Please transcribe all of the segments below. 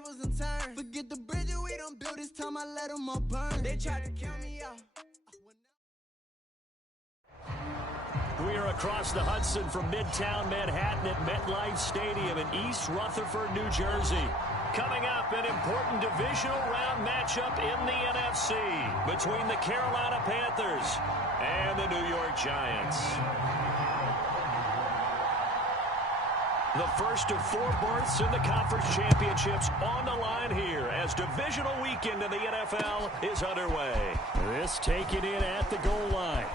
Forget the bridge we don't build this time, I let them all burn. They tried to kill me out. We are across the Hudson from Midtown Manhattan at MetLife Stadium in East Rutherford, New Jersey. Coming up, an important divisional round matchup in the NFC between the Carolina Panthers and the New York Giants. The first of 4 berths in the conference championships on the line here as divisional weekend in the NFL is underway. This taken in at the goal line.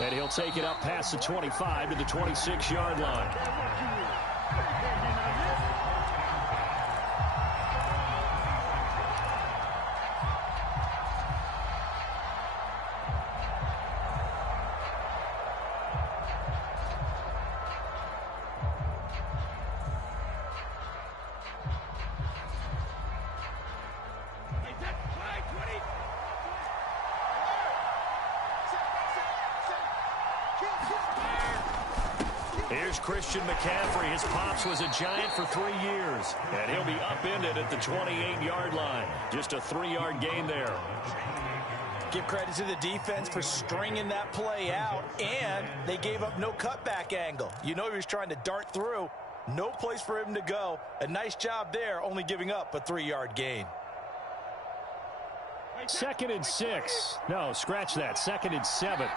And he'll take it up past the 25 to the 26-yard line. Here's Christian McCaffrey. His pops was a Giant for 3 years. And he'll be upended at the 28-yard line. Just a 3-yard gain there. Give credit to the defense for stringing that play out. And they gave up no cutback angle. You know he was trying to dart through. No place for him to go. A nice job there, only giving up a 3-yard gain. 2nd and 6. No, scratch that. 2nd and 7.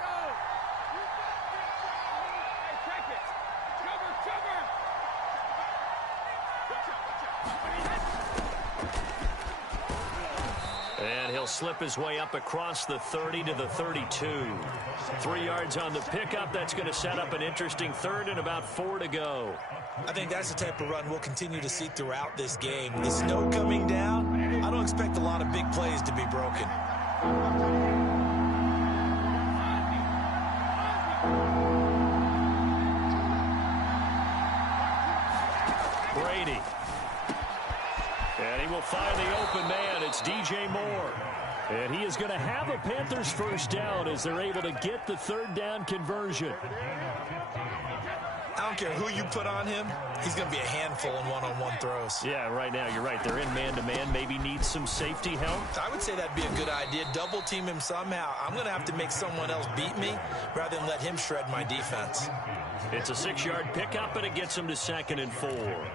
And he'll slip his way up across the 30 to the 32. 3 yards on the pickup. That's going to set up an interesting 3rd and about 4 to go. I think that's the type of run we'll continue to see throughout this game. The snow coming down, I don't expect a lot of big plays to be broken. Brady. And he will find the open man. It's DJ Moore. And he is going to have a Panthers first down as they're able to get the 3rd down conversion. I don't care who you put on him. He's going to be a handful in one-on-one throws. Yeah, right now, you're right. They're in man-to-man. Maybe needs some safety help. I would say that'd be a good idea. Double team him somehow. I'm going to have to make someone else beat me rather than let him shred my defense. It's a 6-yard pickup, and it gets him to 2nd and 4.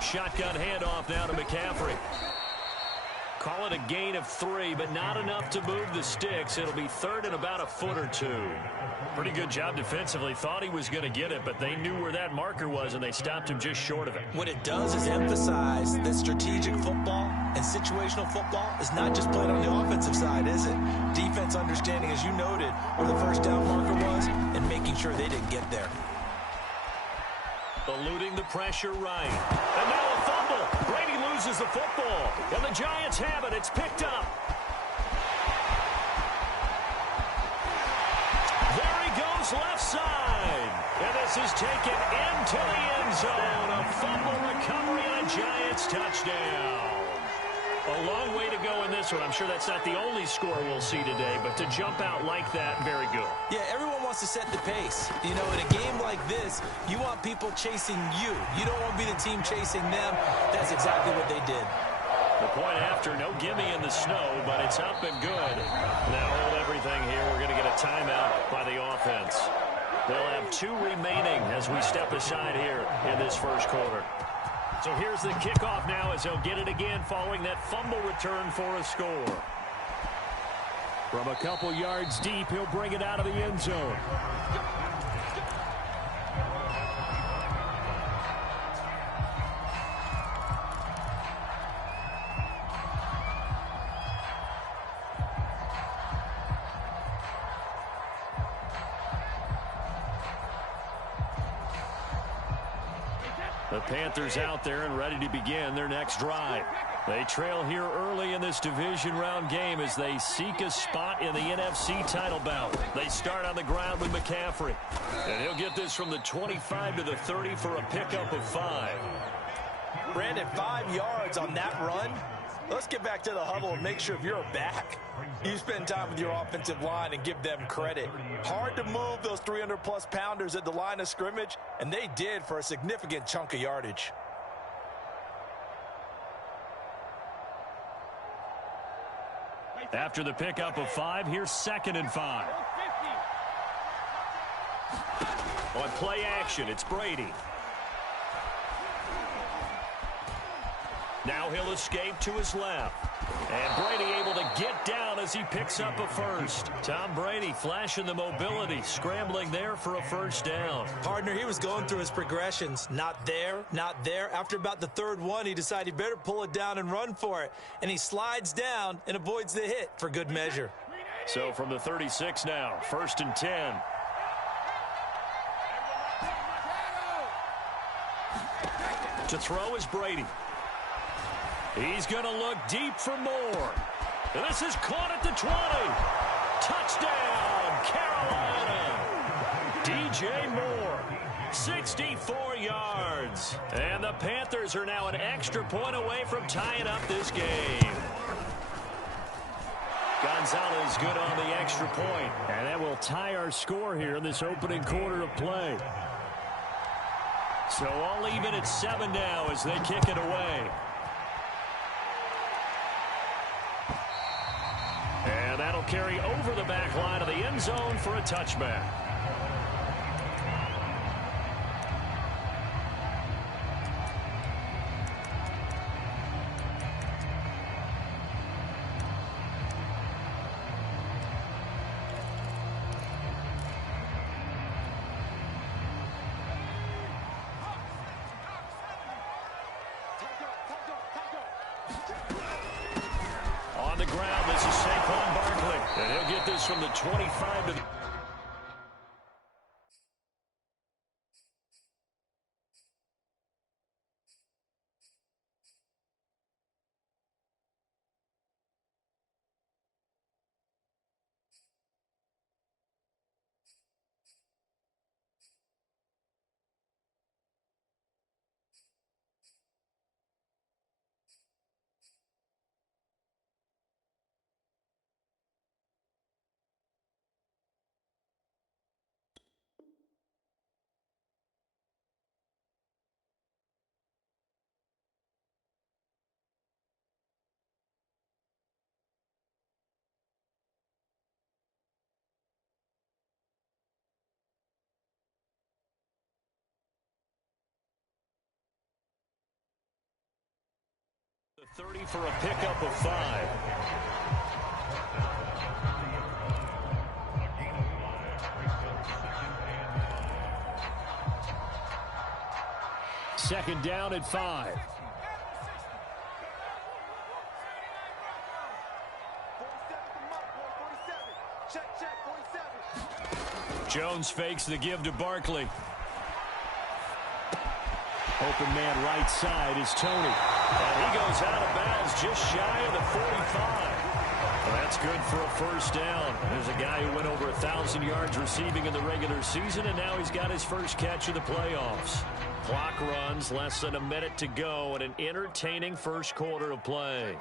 Shotgun handoff now to McCaffrey. Call it a gain of 3, but not enough to move the sticks. It'll be 3rd and about a foot or 2. Pretty good job defensively. Thought he was going to get it, but they knew where that marker was, and they stopped him just short of it. What it does is emphasize that strategic football and situational football is not just played on the offensive side, is it? Defense understanding, as you noted, where the first down marker was and making sure they didn't get there. Eluding the pressure right. And now a fumble. Brady loses the football. And the Giants have it. It's picked up. There he goes left side. And this is taken into the end zone. A fumble recovery and a Giants touchdown. A long way to go in this one. I'm sure that's not the only score we'll see today, but to jump out like that, very good. Yeah, everyone wants to set the pace. You know, in a game like this, you want people chasing you. You don't want to be the team chasing them. That's exactly what they did. The point after, no gimme in the snow, but it's up and good. Now hold everything here. We're going to get a timeout by the offense. They'll have 2 remaining as we step aside here in this first quarter. So here's the kickoff now as he'll get it again following that fumble return for a score. From a couple yards deep, he'll bring it out of the end zone. The Panthers out there and ready to begin their next drive. They trail here early in this division round game as they seek a spot in the NFC title bout. They start on the ground with McCaffrey. And he'll get this from the 25 to the 30 for a pickup of 5. Brandon, 5 yards on that run. Let's get back to the huddle and make sure if you're a back, you spend time with your offensive line and give them credit. Hard to move those 300-plus pounders at the line of scrimmage, and they did for a significant chunk of yardage. After the pickup of 5, here's 2nd and 5. On play action, it's Brady. Now he'll escape to his left. And Brady able to get down as he picks up a first. Tom Brady flashing the mobility, scrambling there for a first down. Partner, he was going through his progressions. Not there, not there. After about the 3rd one, he decided he better pull it down and run for it. And he slides down and avoids the hit for good measure. So from the 36 now, 1st and 10. To throw is Brady. He's going to look deep for more. And this is caught at the 20. Touchdown, Carolina. DJ Moore, 64 yards. And the Panthers are now an extra point away from tying up this game. Gonzalez good on the extra point. And that will tie our score here in this opening quarter of play. So all even at 7 now as they kick it away. And that'll carry over the back line of the end zone for a touchback. On the ground, this is Saquon Barkley. And he'll get this from the 25 to the... The 30 for a pickup of 5. Second down at 5. Jones fakes the give to Barkley. Open man right side is Tony. And he goes out of bounds just shy of the 45. Well, that's good for a first down. There's a guy who went over 1,000 yards receiving in the regular season, and now he's got his first catch of the playoffs. Clock runs, less than a minute to go, and an entertaining first quarter of play.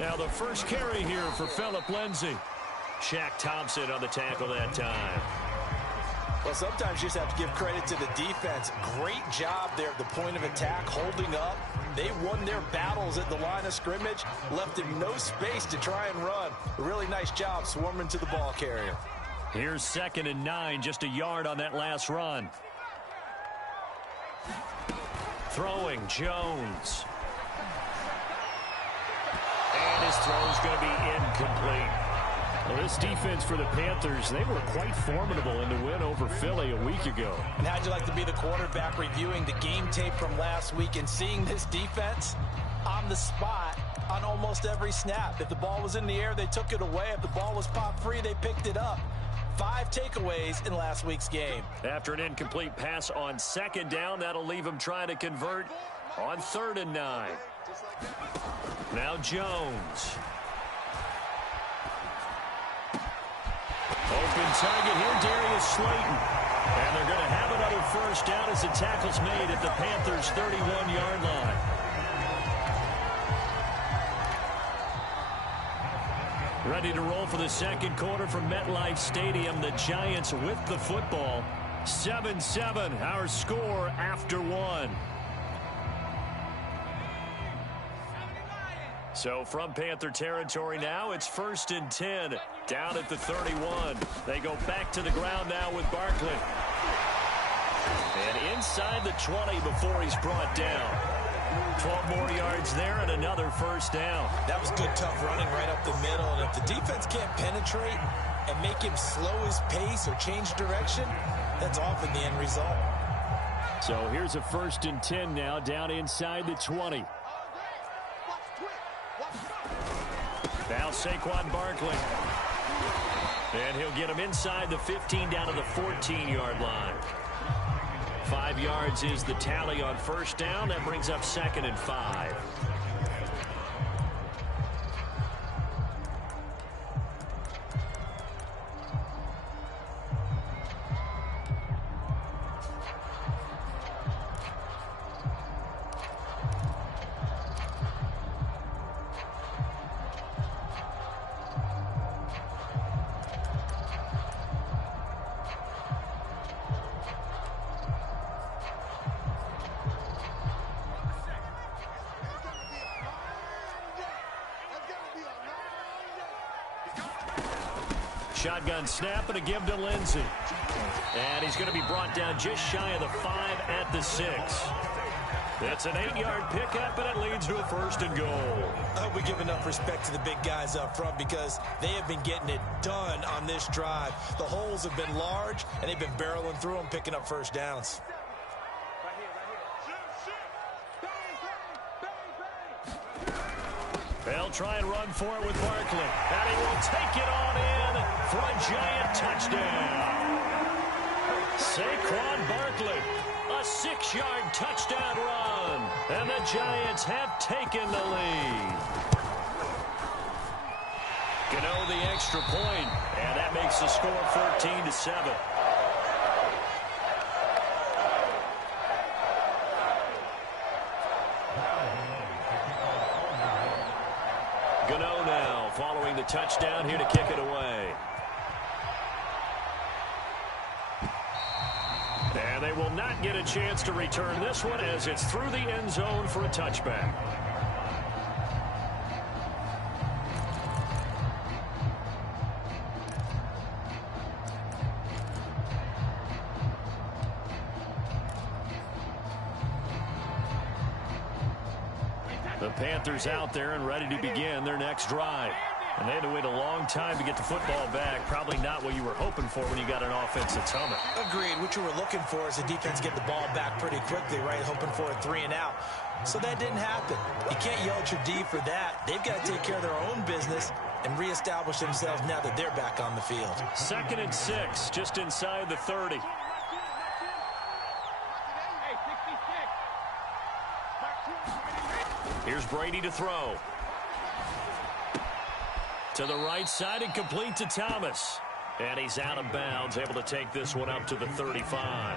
Now the first carry here for Phillip Lindsay. Shaq Thompson on the tackle that time. Well, sometimes you just have to give credit to the defense. Great job there at the point of attack, holding up. They won their battles at the line of scrimmage, left him no space to try and run. A really nice job swarming to the ball carrier. Here's 2nd and 9, just a yard on that last run. Throwing, Jones. And his throw's going to be incomplete. Well, this defense for the Panthers, they were quite formidable in the win over Philly a week ago. And how'd you like to be the quarterback reviewing the game tape from last week and seeing this defense on the spot on almost every snap? If the ball was in the air, they took it away. If the ball was pop free, they picked it up. 5 takeaways in last week's game. After an incomplete pass on 2nd down, that'll leave him trying to convert on 3rd and 9. Now Jones. Open target here, Darius Slayton. And they're going to have another first down as the tackle's made at the Panthers' 31-yard line. Ready to roll for the second quarter from MetLife Stadium. The Giants with the football. 7-7, our score after one. So from Panther territory now, it's 1st and 10, down at the 31. They go back to the ground now with Barkley. And inside the 20 before he's brought down. 12 more yards there and another first down. That was good, tough running right up the middle. And if the defense can't penetrate and make him slow his pace or change direction, that's often the end result. So here's a 1st and 10 now, down inside the 20. Now Saquon Barkley. And he'll get him inside the 15 down to the 14-yard line. 5 yards is the tally on first down. That brings up 2nd and 5. Shotgun snap and a give to Lindsey. And he's going to be brought down just shy of the 5 at the 6. It's an 8-yard pickup, and it leads to a 1st and goal. I hope we give enough respect to the big guys up front because they have been getting it done on this drive. The holes have been large, and they've been barreling through them, picking up first downs. They'll try and run for it with Barkley. And he will take it on in for a Giant touchdown. Saquon Barkley, a 6-yard touchdown run. And the Giants have taken the lead. Gano the extra point, and that makes the score 14-7. Gano now following the touchdown here to kick it away. And they will not get a chance to return this one as it's through the end zone for a touchback. The Panthers out there and ready to begin their next drive. And they had to wait a long time to get the football back. Probably not what you were hoping for when you got an offense that's humming. Agreed. What you were looking for is the defense get the ball back pretty quickly, right? Hoping for a 3 and out. So that didn't happen. You can't yell at your D for that. They've got to take care of their own business and reestablish themselves now that they're back on the field. 2nd and 6, just inside the 30. Here's Brady to throw. To the right side and complete to Thomas. And he's out of bounds, able to take this one up to the 35.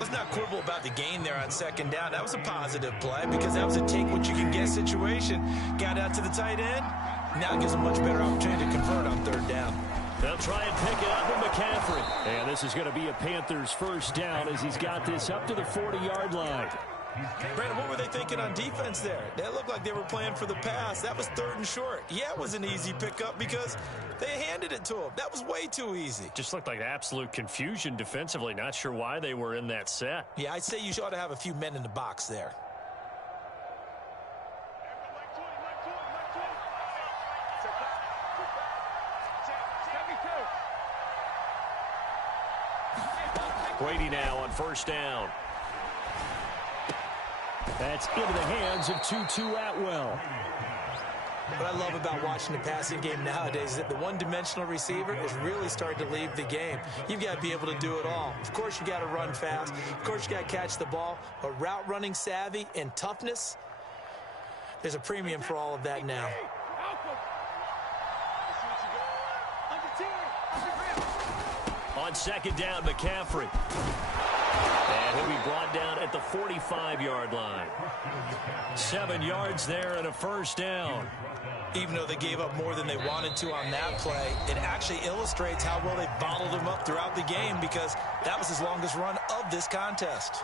Let's not quibble about the gain there on 2nd down. That was a positive play because that was a take-what-you-can-get situation. Got out to the tight end. Now it gives a much better opportunity to convert on 3rd down. They'll try and pick it up with McCaffrey. And this is going to be a Panthers first down as he's got this up to the 40-yard line. Brandon, what were they thinking on defense there? That looked like they were playing for the pass. That was 3rd and short. Yeah, it was an easy pickup because they handed it to him. That was way too easy. Just looked like absolute confusion defensively. Not sure why they were in that set. Yeah, I'd say you ought to have a few men in the box there. Brady now on 1st down. That's into the hands of Tutu Atwell. What I love about watching the passing game nowadays is that the one-dimensional receiver is really starting to leave the game. You've got to be able to do it all. Of course, you got to run fast. Of course, you got to catch the ball. But route running savvy and toughness, there's a premium for all of that now. On second down, McCaffrey. And he'll be brought down at the 45-yard line. 7 yards there and a first down. Even though they gave up more than they wanted to on that play, it actually illustrates how well they bottled him up throughout the game, because that was his longest run of this contest.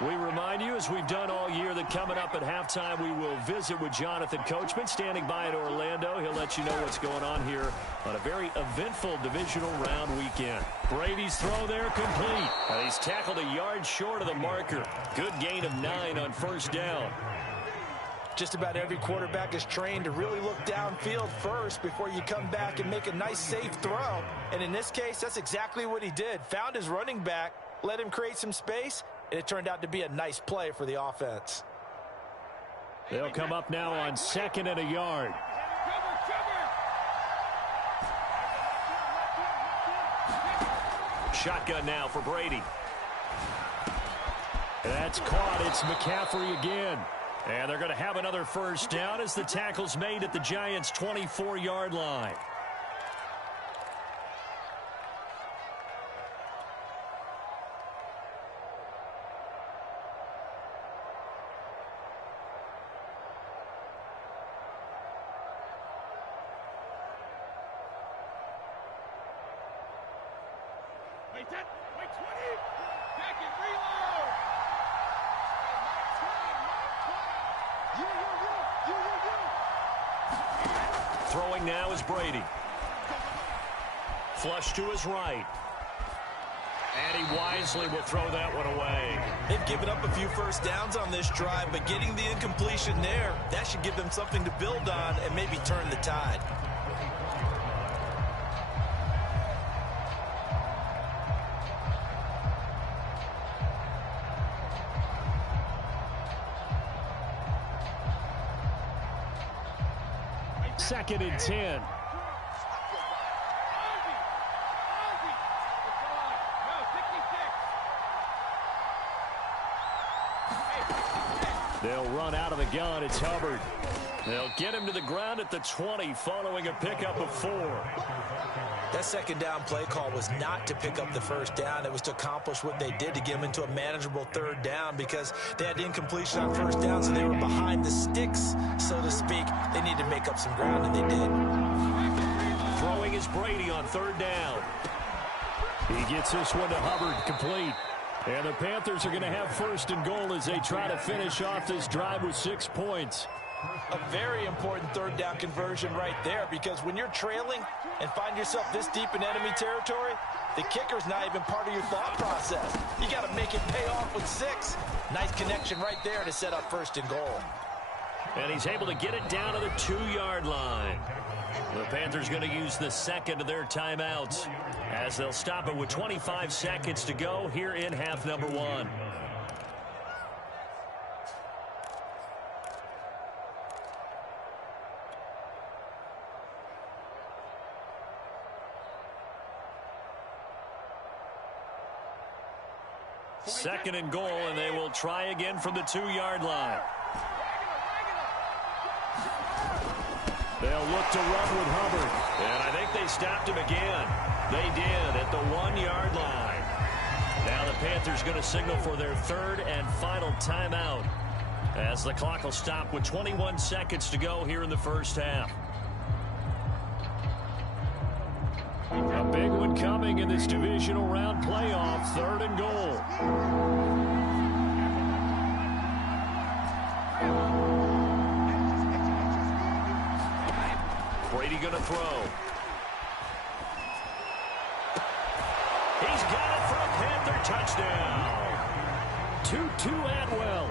We remind you, as we've done all year, that coming up at halftime, we will visit with Jonathan Coachman, standing by in Orlando. He'll let you know what's going on here on a very eventful divisional round weekend. Brady's throw there complete. And he's tackled a yard short of the marker. Good gain of 9 on first down. Just about every quarterback is trained to really look downfield first before you come back and make a nice, safe throw. And in this case, that's exactly what he did. Found his running back, let him create some space, and it turned out to be a nice play for the offense. They'll come up now on 2nd and a yard. Shotgun now for Brady. That's caught. It's McCaffrey again. And they're going to have another first down as the tackle's made at the Giants' 24-yard line. Wait 10, wait 20, back and reload. Throwing now is Brady. Flush to his right. And he wisely will throw that one away. They've given up a few first downs on this drive, but getting the incompletion there, that should give them something to build on and maybe turn the tide. Second and 10. They'll run out of the gun. It's Hubbard. They'll get him to the ground at the 20 following a pickup of 4. That second down play call was not to pick up the first down. It was to accomplish what they did, to get them into a manageable third down, because they had incompletion on first down, so they were behind the sticks, so to speak. They needed to make up some ground, and they did. Throwing is Brady on third down. He gets this one to Hubbard, complete. And the Panthers are going to have first and goal as they try to finish off this drive with 6 points. A very important third down conversion right there, because when you're trailing and find yourself this deep in enemy territory, the kicker's not even part of your thought process. You got to make it pay off with 6. Nice connection right there to set up first and goal. And he's able to get it down to the 2-yard line. The Panthers going to use the second of their timeouts as they'll stop it with 25 seconds to go here in half number 1. Second and goal, and they will try again from the 2-yard line. They'll look to run with Hubbard. And I think they stopped him again. They did at the 1-yard line. Now the Panthers going to signal for their third and final timeout as the clock will stop with 21 seconds to go here in the first half. A big one coming in this divisional round playoff. Third and goal. Brady going to throw. He's got it for a Panther touchdown. 2-2 Atwell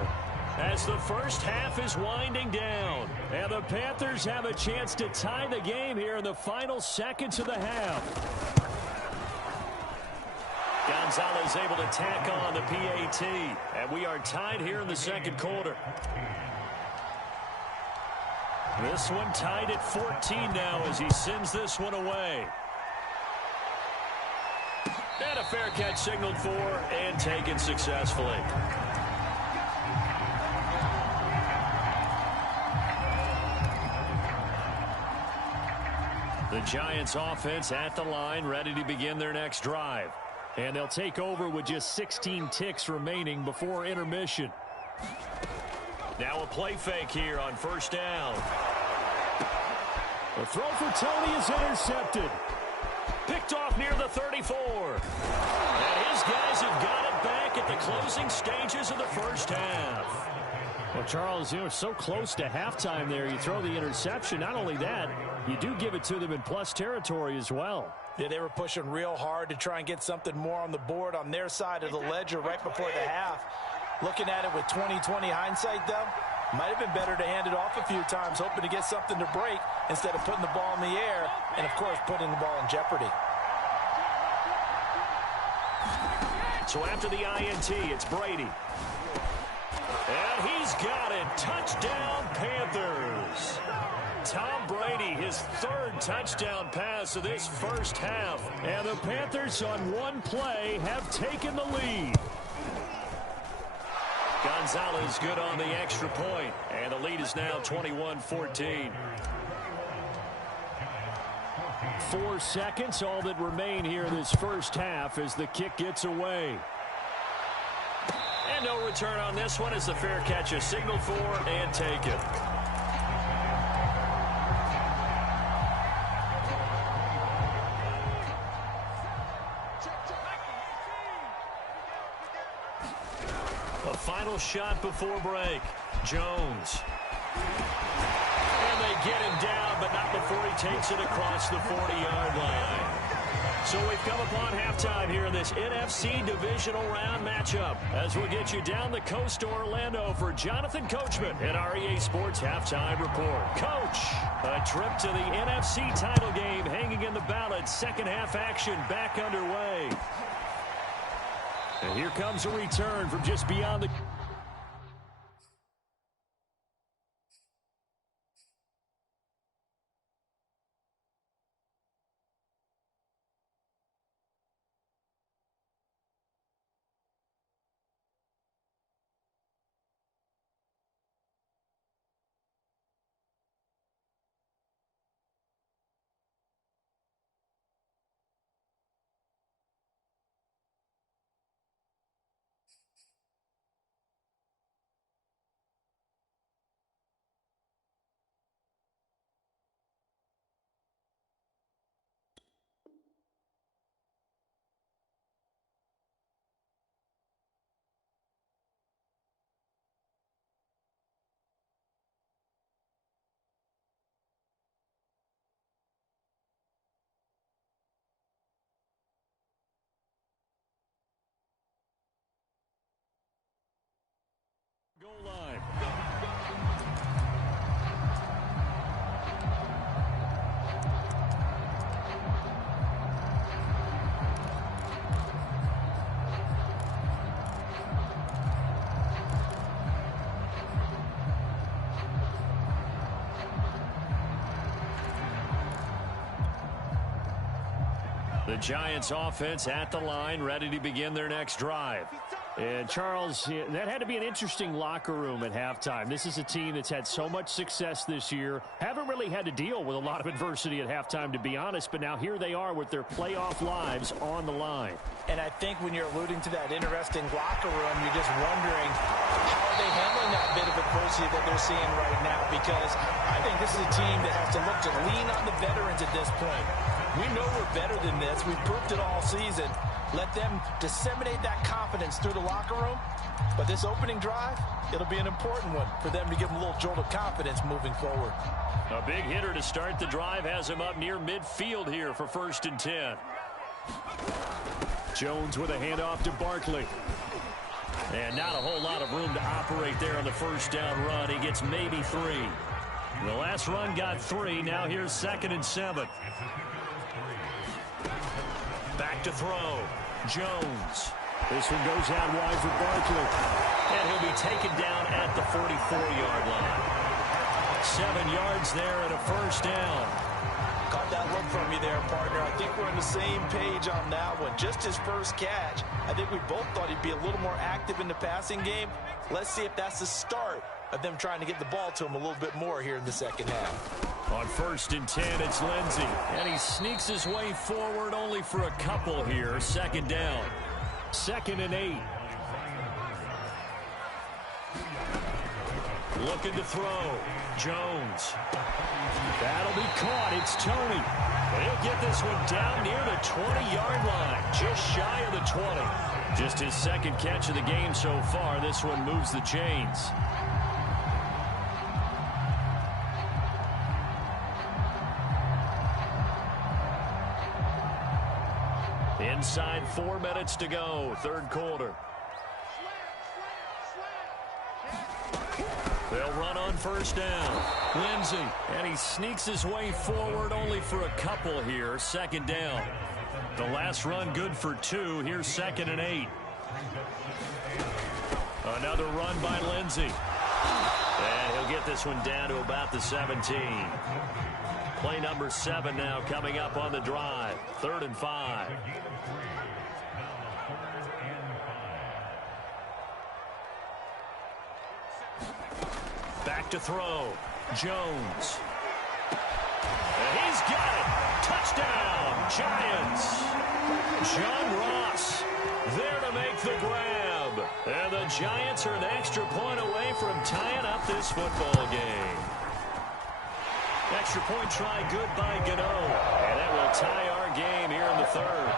as the first half is winding down. And the Panthers have a chance to tie the game here in the final seconds of the half. Gonzalez able to tack on the PAT. And we are tied here in the second quarter. This one tied at 14 now as he sends this one away. And a fair catch signaled for and taken successfully. The Giants offense at the line, ready to begin their next drive. And they'll take over with just 16 ticks remaining before intermission. Now a play fake here on first down. The throw for Tony is intercepted. Picked off near the 34. And his guys have got it back at the closing stages of the first half. Well, Charles, so close to halftime there. You throw the interception. Not only that, you do give it to them in plus territory as well. Yeah, they were pushing real hard to try and get something more on the board on their side of the ledger right before the half. Looking at it with 20/20 hindsight, though, might have been better to hand it off a few times, hoping to get something to break instead of putting the ball in the air and, of course, putting the ball in jeopardy. So after the INT, it's Brady. And he's got it. Touchdown, Panthers. Tom Brady, his third touchdown pass of this first half. And the Panthers on one play have taken the lead. Gonzalez good on the extra point. And the lead is now 21-14. 4 seconds, all that remain here in this first half as the kick gets away. And no return on this one as the fair catch is signaled for and taken. A final shot before break. Jones. And they get him down, but not before he takes it across the 40-yard line. So we've come upon halftime here in this NFC Divisional Round matchup as we'll get you down the coast to Orlando for Jonathan Coachman in our EA Sports Halftime Report. Coach, a trip to the NFC title game hanging in the balance. Second half action back underway. And here comes a return from just beyond the... Goal line. The Giants offense at the line, ready to begin their next drive. And, Charles, that had to be an interesting locker room at halftime. This is a team that's had so much success this year. Haven't really had to deal with a lot of adversity at halftime, to be honest. But now here they are with their playoff lives on the line. And I think when you're alluding to that interesting locker room, you're just wondering how are they handling that bit of adversity that they're seeing right now. Because I think this is a team that has to look to lean on the veterans at this point. We know we're better than this. We've proved it all season. Let them disseminate that confidence through the locker room. But this opening drive, it'll be an important one for them to give them a little jolt of confidence moving forward. A big hitter to start the drive has him up near midfield here for 1st and 10. Jones with a handoff to Barkley. And not a whole lot of room to operate there on the first down run. He gets maybe 3. The last run got 3. Now here's 2nd and 7. Back to throw. Jones. This one goes out wide for Barkley. And he'll be taken down at the 44-yard line. 7 yards there and a first down. Caught that look from you there, partner. I think we're on the same page on that one. Just his first catch. I think we both thought he'd be a little more active in the passing game. Let's see if that's the start of them trying to get the ball to him a little bit more here in the second half. On 1st and 10, it's Lindsey. And he sneaks his way forward only for a couple here. 2nd down. 2nd and 8. Looking to throw. Jones. That'll be caught. It's Tony. He'll get this one down near the 20-yard line. Just shy of the 20. Just his 2nd catch of the game so far. This one moves the chains. Inside 4 minutes to go, 3rd quarter. They'll run on 1st down. Lindsey, and he sneaks his way forward only for a couple here. 2nd down. The last run good for 2. Here's 2nd and 8. Another run by Lindsey. And he'll get this one down to about the 17. Play number 7 now coming up on the drive. 3rd and 5. Back to throw. Jones. And he's got it. Touchdown, Giants. John Ross there to make the grab. And the Giants are an extra point away from tying up this football game. Extra point try good by Gano. And that will tie our game here in the 3rd.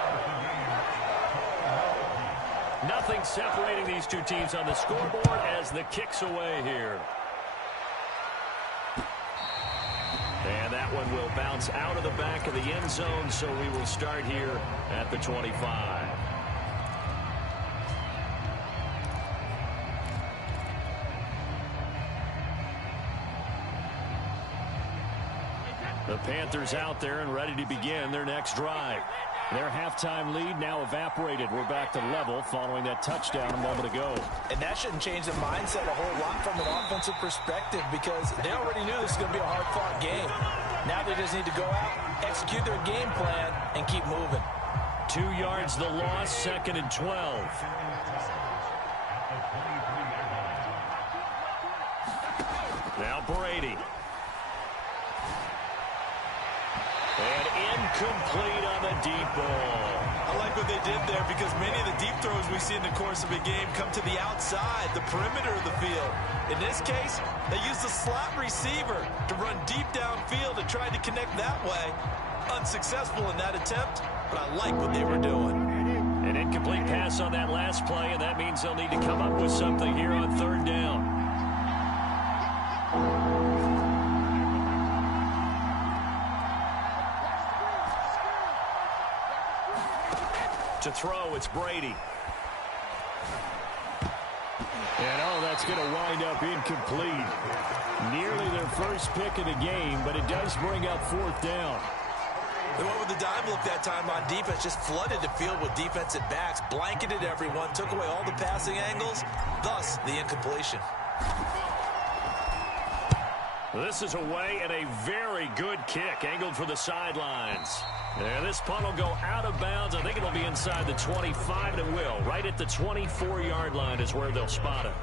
Nothing separating these two teams on the scoreboard as the kick's away here. And that one will bounce out of the back of the end zone, so we will start here at the 25. The Panthers out there and ready to begin their next drive. Their halftime lead now evaporated. We're back to level following that touchdown a moment ago. And that shouldn't change the mindset a whole lot from an offensive perspective because they already knew this was going to be a hard-fought game. Now they just need to go out, execute their game plan, and keep moving. 2 yards the loss, 2nd and 12. Now Brady. And incomplete on the deep ball. I like what they did there because many of the deep throws we see in the course of a game come to the outside, the perimeter of the field. In this case, they used the slot receiver to run deep downfield and tried to connect that way. Unsuccessful in that attempt, but I like what they were doing. An incomplete pass on that last play, and that means they'll need to come up with something here on 3rd down. To throw, it's Brady. And that's going to wind up incomplete. Nearly their first pick of the game, but it does bring up 4th down. They went with the dime look that time on defense, just flooded the field with defensive backs, blanketed everyone, took away all the passing angles, thus the incompletion. This is away and a very good kick, angled for the sidelines. And this punt will go out of bounds. I think it'll be inside the 25, and it will. Right at the 24-yard line is where they'll spot it.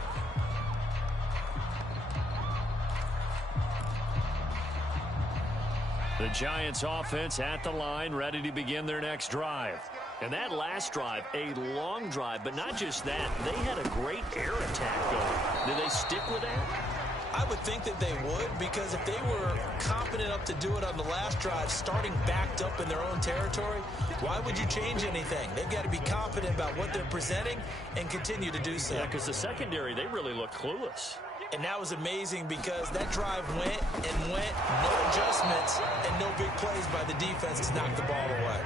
The Giants offense at the line, ready to begin their next drive. And that last drive, a long drive, but not just that. They had a great air attack going. Did they stick with that? I would think that they would, because if they were confident enough to do it on the last drive, starting backed up in their own territory, why would you change anything? They've got to be confident about what they're presenting and continue to do so. Yeah, because the secondary, they really look clueless. And that was amazing because that drive went and went, no adjustments, and no big plays by the defense to knock the ball away.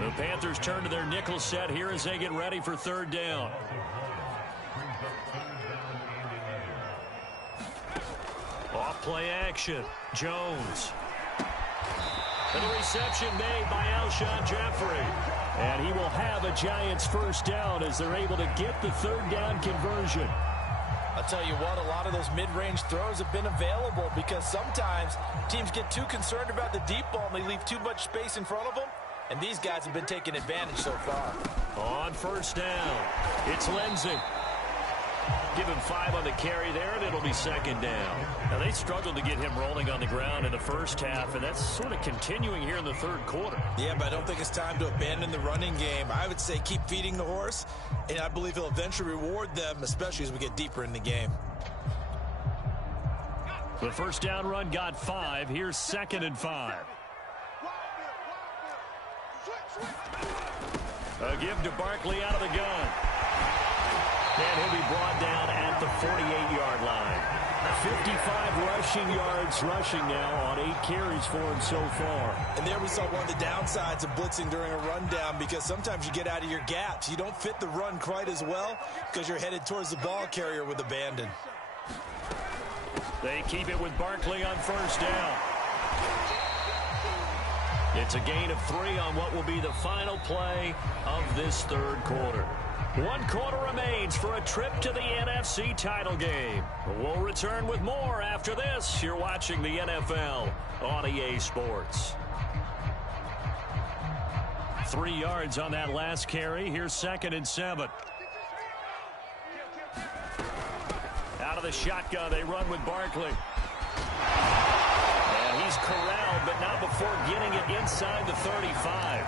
The Panthers turn to their nickel set here as they get ready for 3rd down. Off play action. Jones. And the reception made by Alshon Jeffrey. And he will have a Giants 1st down as they're able to get the 3rd down conversion. I'll tell you what, a lot of those mid-range throws have been available because sometimes teams get too concerned about the deep ball and they leave too much space in front of them. And these guys have been taking advantage so far. On 1st down, it's Lindsey. Give him 5 on the carry there, and it'll be second down. Now, they struggled to get him rolling on the ground in the first half, and that's sort of continuing here in the third quarter. Yeah, but I don't think it's time to abandon the running game. I would say keep feeding the horse, and I believe he'll eventually reward them, especially as we get deeper in the game. The first down run got 5. Here's 2nd and 5. A give to Barkley out of the gun. And he'll be brought down at the 48-yard line. 55 rushing yards rushing now on 8 carries for him so far. And there we saw one of the downsides of blitzing during a rundown, because sometimes you get out of your gaps. You don't fit the run quite as well because you're headed towards the ball carrier with abandon. They keep it with Barkley on first down. It's a gain of 3 on what will be the final play of this third quarter. 1 quarter remains for a trip to the NFC title game. We'll return with more after this. You're watching the NFL on EA Sports. 3 yards on that last carry. Here's 2nd and 7. Out of the shotgun, they run with Barkley. And he's corralled, but not before getting it inside the 35.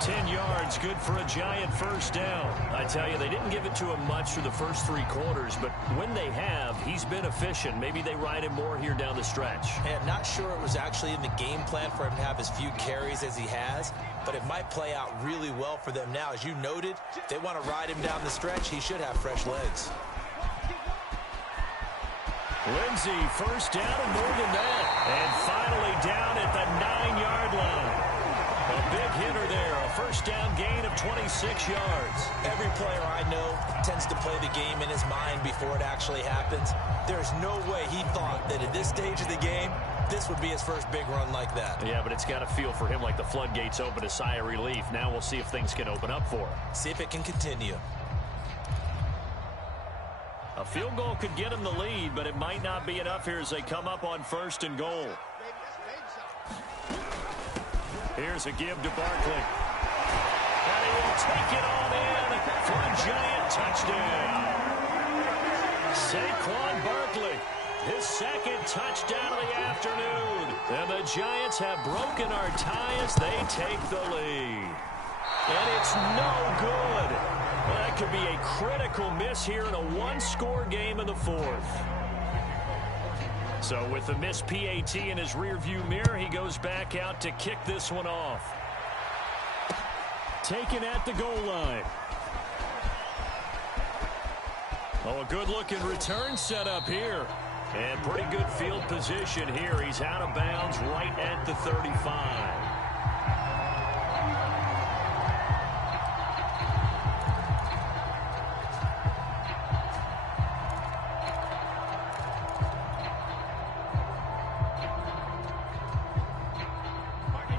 10 yards, good for a Giant first down. I tell you, they didn't give it to him much for the first 3 quarters, but when they have, he's been efficient. Maybe they ride him more here down the stretch. And not sure it was actually in the game plan for him to have as few carries as he has, but it might play out really well for them now. As you noted, if they want to ride him down the stretch, he should have fresh legs. Lindsey, first down and more than that. And finally down at the 9-yard line. A big hitter there, a first down gain of 26 yards. Every player I know tends to play the game in his mind before it actually happens. There's no way he thought that at this stage of the game, this would be his first big run like that. Yeah, but it's got to feel for him like the floodgates open, a sigh of relief. Now we'll see if things can open up for him. See if it can continue. A field goal could get him the lead, but it might not be enough here as they come up on 1st and goal. Here's a give to Barkley. And he will take it on in for a Giant touchdown. Saquon Barkley, his 2nd touchdown of the afternoon. And the Giants have broken our tie as they take the lead. And it's no good. Well, that could be a critical miss here in a 1-score game in the 4th. So with the missed PAT in his rearview mirror, he goes back out to kick this one off. Taken at the goal line. Oh, a good-looking return set up here. And pretty good field position here. He's out of bounds right at the 35.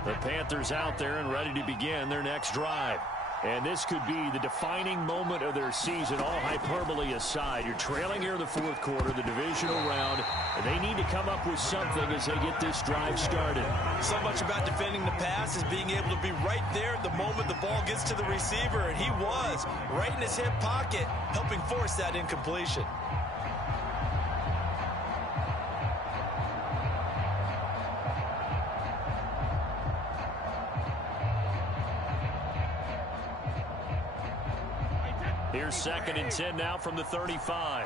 The Panthers out there and ready to begin their next drive. And this could be the defining moment of their season, all hyperbole aside. You're trailing here in the 4th quarter, the divisional round, and they need to come up with something as they get this drive started. So much about defending the pass is being able to be right there the moment the ball gets to the receiver, and he was right in his hip pocket, helping force that incompletion. Here's 2nd and 10 now from the 35.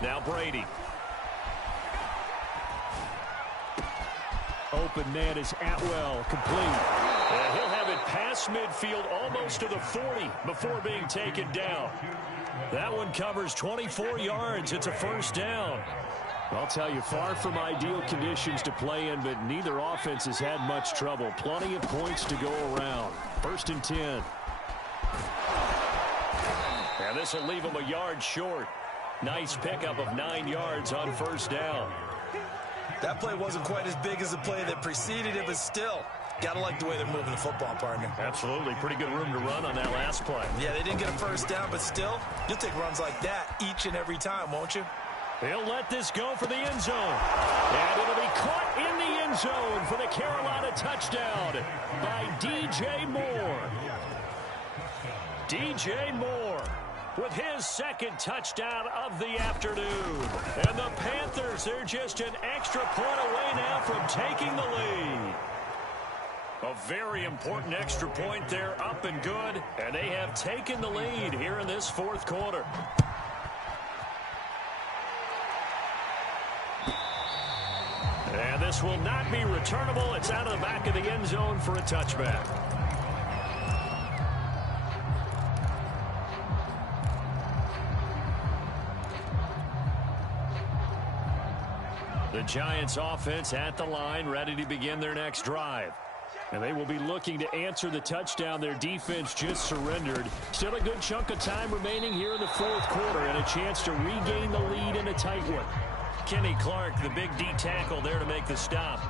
Now Brady. Open man is Atwell, complete. And he'll have it past midfield almost to the 40 before being taken down. That one covers 24 yards. It's a first down. I'll tell you, far from ideal conditions to play in, but neither offense has had much trouble. Plenty of points to go around. 1st and 10. And this will leave them a yard short. Nice pickup of 9 yards on first down. That play wasn't quite as big as the play that preceded it, but still, Gotta like the way they're moving the football, partner. Absolutely. Pretty good room to run on that last play. Yeah, they didn't get a first down, but still, you'll take runs like that each and every time, won't you? He'll let this go for the end zone. And it'll be caught in the end zone for the Carolina touchdown by DJ Moore. DJ Moore with his second touchdown of the afternoon. And the Panthers, they're just an extra point away now from taking the lead. A very important extra point there, up and good. And they have taken the lead here in this fourth quarter. And this will not be returnable. It's out of the back of the end zone for a touchback. The Giants offense at the line, ready to begin their next drive. And they will be looking to answer the touchdown their defense just surrendered. Still a good chunk of time remaining here in the fourth quarter and a chance to regain the lead in a tight one. Kenny Clark, the big D tackle there to make the stop.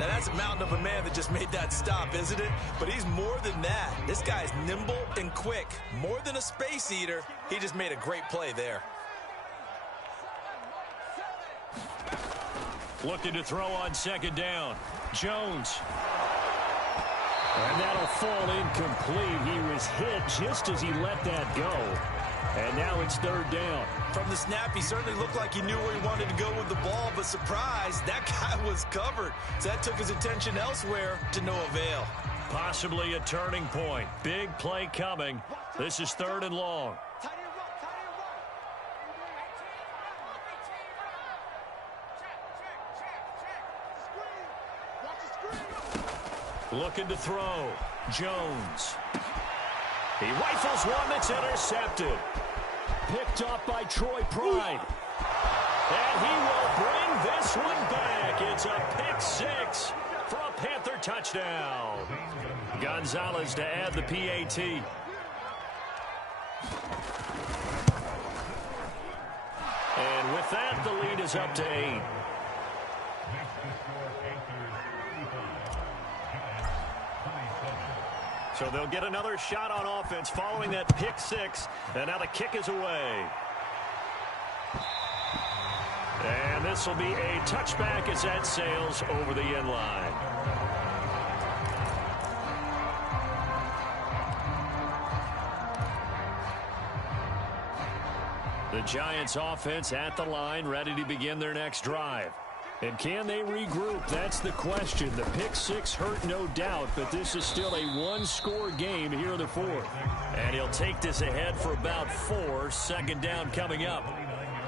Now that's a mountain of a man that just made that stop, isn't it? But he's more than that. This guy's nimble and quick. More than a space eater, he just made a great play there. Looking to throw on second down. Jones. And that'll fall incomplete. He was hit just as he let that go. And now it's third down. From the snap, he certainly looked like he knew where he wanted to go with the ball, but surprise, that guy was covered. So that took his attention elsewhere to no avail. Possibly a turning point. Big play coming. This is third and long. Looking to throw. Jones. He rifles one that's intercepted. Picked off by Troy Pride. And he will bring this one back. It's a pick six for a Panther touchdown. Gonzalez to add the PAT. And with that, the lead is up to 8. So they'll get another shot on offense following that pick six. And now the kick is away. And this will be a touchback as that sails over the end line. The Giants offense at the line, ready to begin their next drive. And can they regroup? That's the question. The pick six hurt, no doubt, but this is still a one-score game here in the fourth. And he'll take this ahead for about 4. Second down coming up.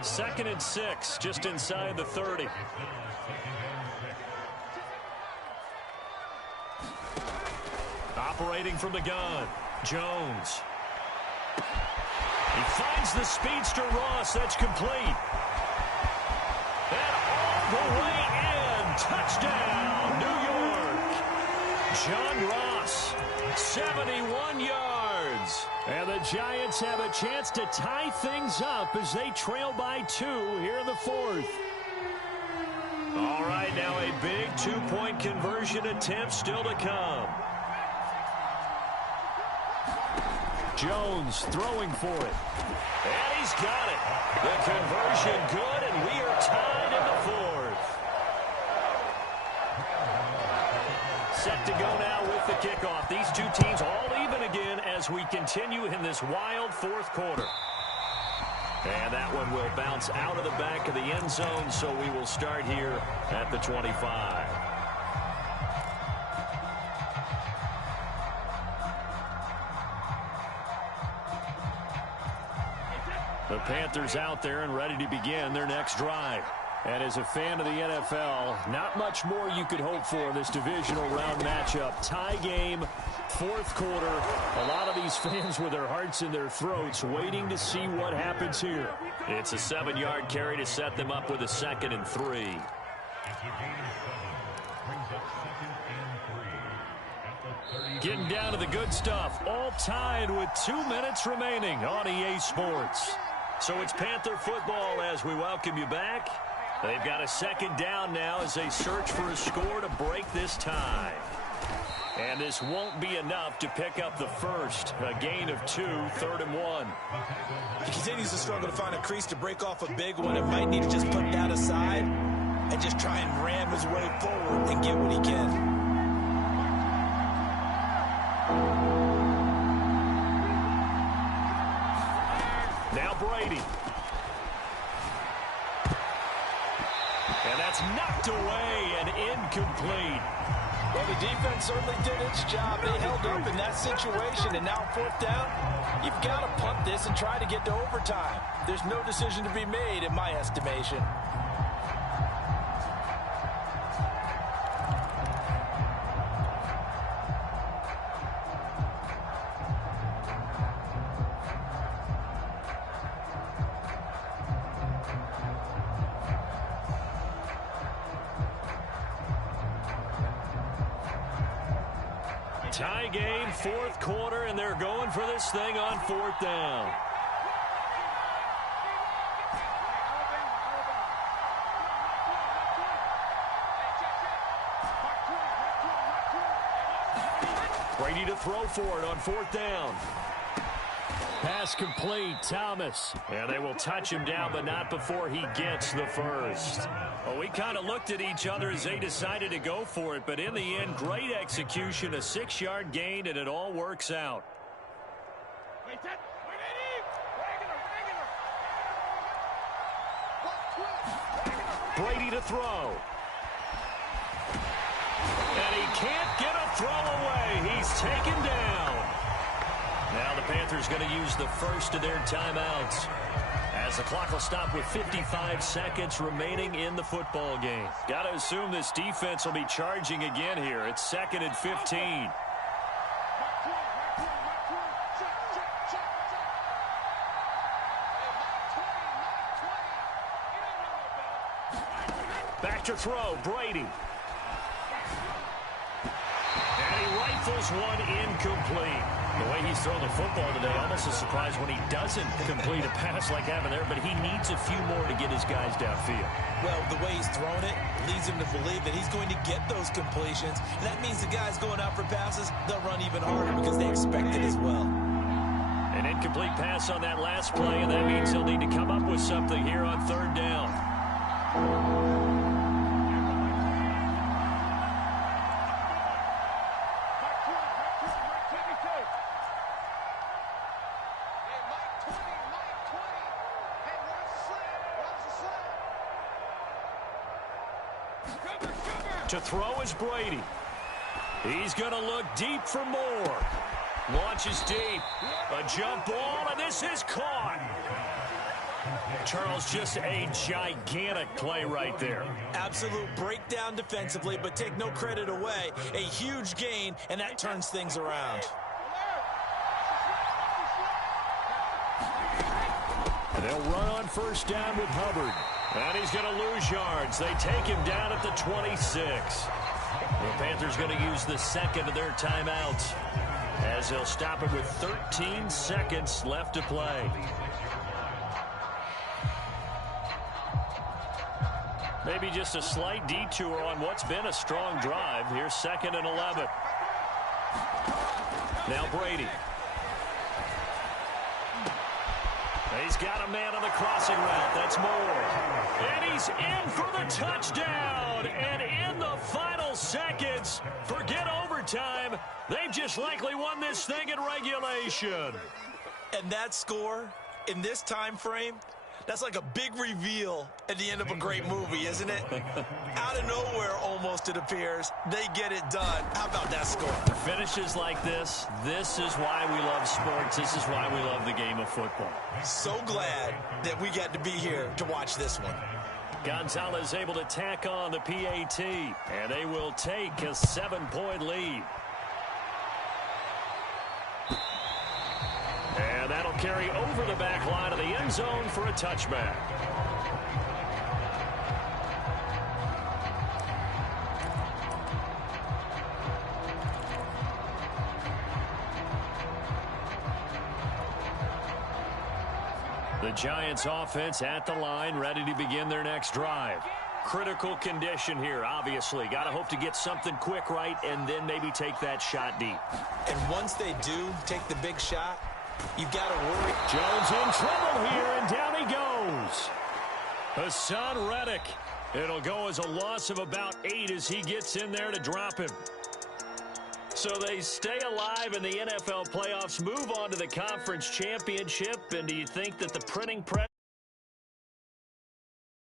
2nd and 6, just inside the 30. Operating from the gun, Jones. He finds the speedster Ross. That's complete. The way in, touchdown, New York. John Ross, 71 yards. And the Giants have a chance to tie things up as they trail by 2 here in the fourth. All right, now a big two-point conversion attempt still to come. Jones throwing for it. And he's got it. The conversion good, and we are tied in the fourth. Set to go now with the kickoff. These two teams all even again as we continue in this wild fourth quarter. And that one will bounce out of the back of the end zone, so we will start here at the 25. The Panthers out there and ready to begin their next drive. And as a fan of the NFL, not much more you could hope for in this divisional round matchup. Tie game, fourth quarter. A lot of these fans with their hearts in their throats waiting to see what happens here. It's a 7-yard carry to set them up with a 2nd and 3. Getting down to the good stuff. All tied with 2 minutes remaining on EA Sports. So it's Panther football as we welcome you back. They've got a 2nd down now as they search for a score to break this tie. And this won't be enough to pick up the first. A gain of 2, 3rd and 1. He continues to struggle to find a crease to break off a big one. It might need to just put that aside and just try and ram his way forward and get what he can. Now Brady. And that's knocked away and incomplete. Well, the defense certainly did its job. They held up in that situation, and now 4th down, you've got to punt this and try to get to overtime. There's no decision to be made, in my estimation. Tie game, 4th quarter, and they're going for this thing on 4th down. Brady to throw for it on 4th down. Pass complete, Thomas. And they will touch him down, but not before he gets the first. Well, we kind of looked at each other as they decided to go for it, but in the end, great execution, a 6-yard gain, and it all works out. Brady to throw. And he can't get a throw away. He's taken down. Now the Panthers going to use the first of their timeouts, as the clock will stop with 55 seconds remaining in the football game. Got to assume this defense will be charging again here. It's 2nd and 15. Back to throw, Brady. And he rifles one incomplete. The way he's thrown the football today, almost a surprise when he doesn't complete a pass like having there, but he needs a few more to get his guys downfield. Well, the way he's thrown it leads him to believe that he's going to get those completions. And that means the guys going out for passes, they'll run even harder because they expect it as well. An incomplete pass on that last play, and that means he'll need to come up with something here on 3rd down. To throw is Brady. He's going to look deep for more. Launches deep. A jump ball, and this is caught. Charles, just a gigantic play right there. Absolute breakdown defensively, but take no credit away. A huge gain, and that turns things around. They'll run on 1st down with Hubbard. And he's going to lose yards. They take him down at the 26. The Panthers going to use the 2nd of their timeouts, as they'll stop it with 13 seconds left to play. Maybe just a slight detour on what's been a strong drive. Here's 2nd and 11. Now Brady. He's got a man on the crossing route. That's Moore. And he's in for the touchdown. And in the final seconds, forget overtime. They've just likely won this thing in regulation. And that score in this time frame, that's like a big reveal at the end of a great movie, isn't it? Out of nowhere, almost, it appears, they get it done. How about that score? Finishes like this is why we love sports. This is why we love the game of football. So glad that we got to be here to watch this one. Gonzalez able to tack on the PAT, and they will take a 7-point lead. And that'll carry over the back line of the end zone for a touchback. The Giants offense at the line, ready to begin their next drive. Critical condition here, obviously. Got to hope to get something quick right and then maybe take that shot deep. And once they do take the big shot, you got to worry. Jones in trouble here, and down he goes. Hassan Reddick. It'll go as a loss of about 8 as he gets in there to drop him. So they stay alive in the NFL playoffs, move on to the conference championship, and do you think that the printing press